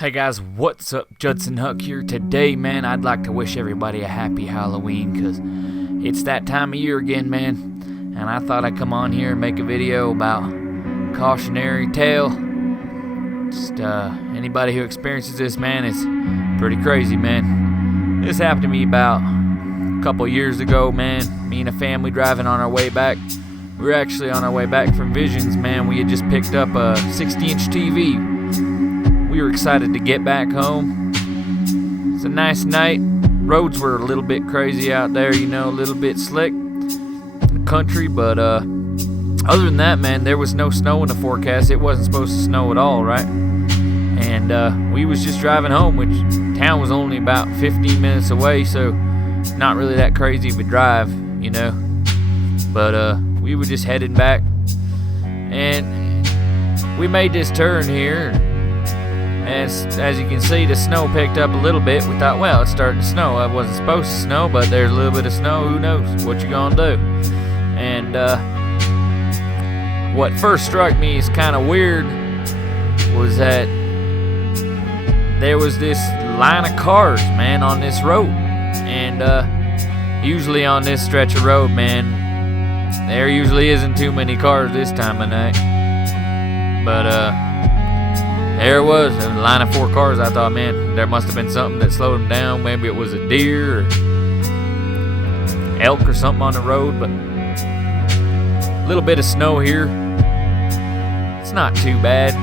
Hey guys, what's up? Judson Huck here. Today, man, I'd like to wish everybody a happy Halloween because it's that time of year again, man. And I thought I'd come on here and make a video about cautionary tale. Just anybody who experiences this, man, it's pretty crazy, man. This happened to me about a couple years ago, man. Me and a family driving on our way back. We were actually on our way back from Visions, man. We had just picked up a 60-inch TV. We were excited to get back home. It's a nice night. Roads were a little bit crazy out there, you know, a little bit slick in the country, but other than that, man, there was no snow in the forecast. It wasn't supposed to snow at all, right? And we was just driving home, which town was only about 15 minutes away, so not really that crazy of a drive, you know. But we were just heading back, and we made this turn here. As you can see, the snow picked up a little bit. We thought, well, it's starting to snow. It wasn't supposed to snow, but there's a little bit of snow. Who knows what you're gonna do? And what first struck me as kind of weird was that there was this line of cars, man, on this road. And usually on this stretch of road, man, there usually isn't too many cars this time of night. But there it was, a line of 4 cars. I thought, man, there must have been something that slowed them down. Maybe it was a deer or elk or something on the road, but a little bit of snow here. It's not too bad.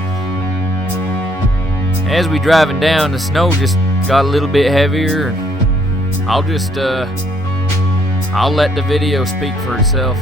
As we driving down, the snow just got a little bit heavier. I'll let the video speak for itself.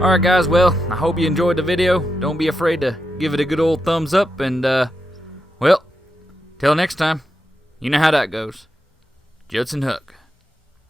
Alright guys, well, I hope you enjoyed the video. Don't be afraid to give it a good old thumbs up, and well, till next time, you know how that goes. Judson Huck.